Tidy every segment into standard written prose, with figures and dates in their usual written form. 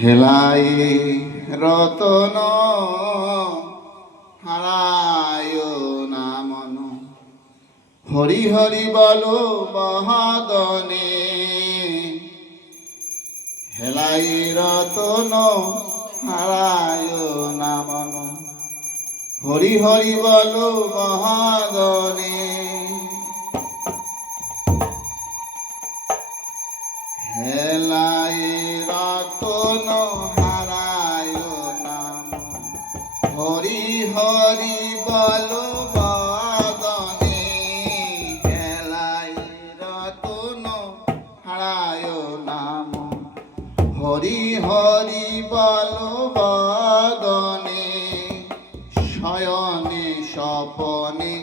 হেলাই রতন হারায় না মন, হরি হরি বলো মহাদনে। হেলাই রতন হারায় না মন, হরি হরি বলো মহাদনে। হেলাই রতন হারায় নাম, হরি হরি বলো মহাদনে। হেলাই রতন হারায় নাম, হরি হরি বলো মহাদনে। শয়নে স্বপনে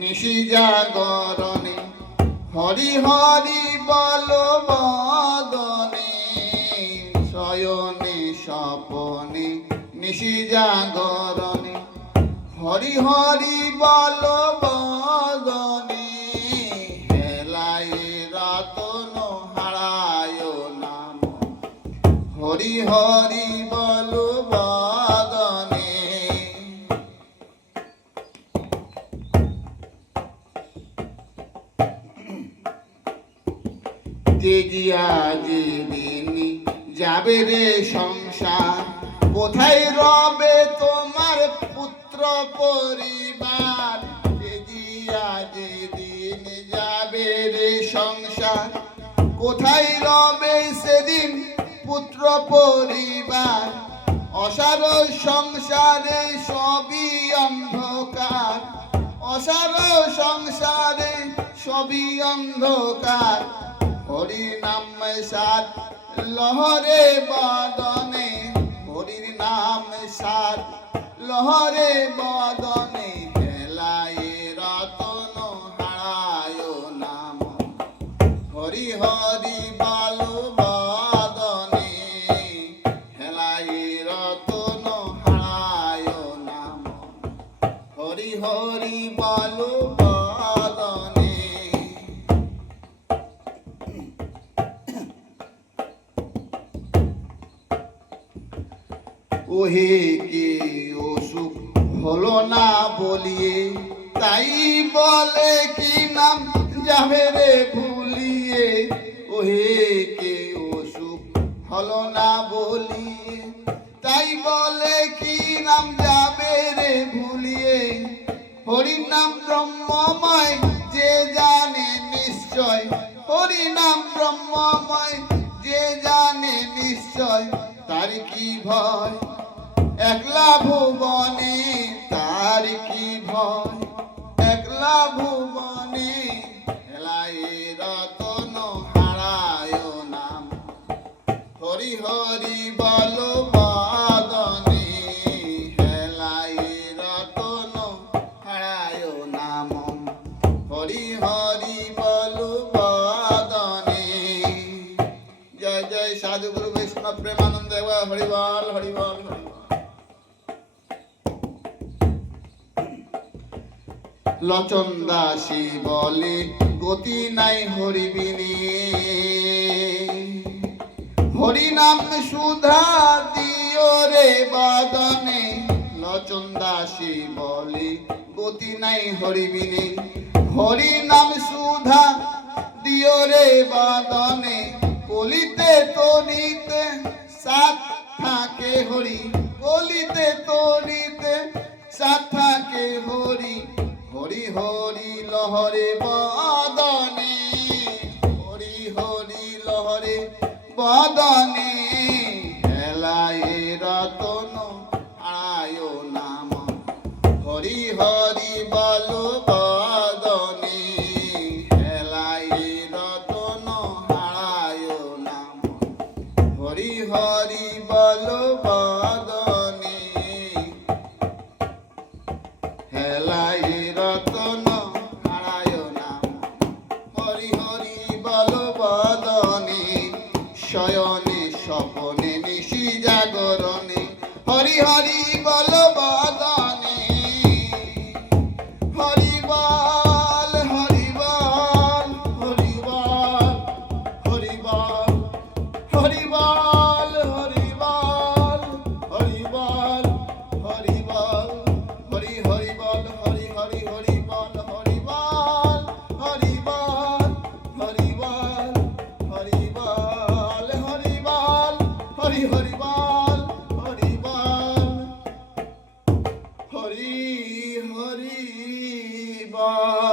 নিশি জাগরণে, হরি হরি বলো মহাদনে। শয়নে স্বপনে নিশি জাগরণে, হরি হরি বলো মহাদনে। হেলাই রতন হারায় নাম, হরি হরি বলো মহাদনে। তেজিয়া যেদিন যাবে রে সংসার, কোথায় রবে তোমার পুত্র পরিবার। তেজিয়া যেদিন যাবে রে সংসার, কোথায় রবে সেদিন পুত্র পরিবার। অসার সংসারে সবই অন্ধকার, অসার সংসারে সবই অন্ধকার। হরির নাম সার লহরে বদনে, হরির নাম সার লহরে বদনে। হেলাই রতন হারায় নাম, হরি হরি বলো বদনে। হেলাই রতন হারায় নাম, হরি হরি বলো বদনে। ওহে কে অসুখ হলো না বলিয়ে, তাই বলে কি নাম যাবে রে ভুলিয়ে। ওহে কে অসুখ হলো না বলিয়ে, তাই বলে কি নাম যাবে রে ভুলিয়ে। হরি নাম ব্রহ্মময় যে জানে নিশ্চয়, হরি নাম ব্রহ্মময় যে জানে নিশ্চয়। তার কি ভয় একলা ভুবনে, তার কি ভয় একলা ভুবনে। হেলাই রতন হারায় নাম, হরি হরি বলো বদনে। হেলাই রতন হারায় নাম, হরি হরি বলো বদনে। জয় জয় সাধু গুরু বৈষ্ণব প্রেমানন্দ হরিবল হরিবল হরিবল। লোচন দাসী বলে গতি নাই হরিবিনে, হরি নাম সুধা দিও রে বদনে। লোচন দাসী বলে গতি নাই হরিবিনে, হরি নাম সুধা দিও রে বদনে। কলিতে তরিতে সাথ থাকে হরি, কলিতে তরিতে সাথ থাকে হরি। হরি হরি লহরে বদনে, হরি হরি লহরে বদনে। হেলাই রতন হারায় নাম, হরি হরি বলো বদনে। হেলাই রতন হারায় নাম, হরি হরি বলো বদনে। হেলাই রতন হারায় নাম, হরি হরি বলো বদনে। শয়নে স্বপনে নিশি জাগরণে, হরি হরি বলো বদনে। হরি বল হরি বল হরি বল হরি বল হরি বল হরি বল। হরি হরি বল হরি বল হরি হরি বল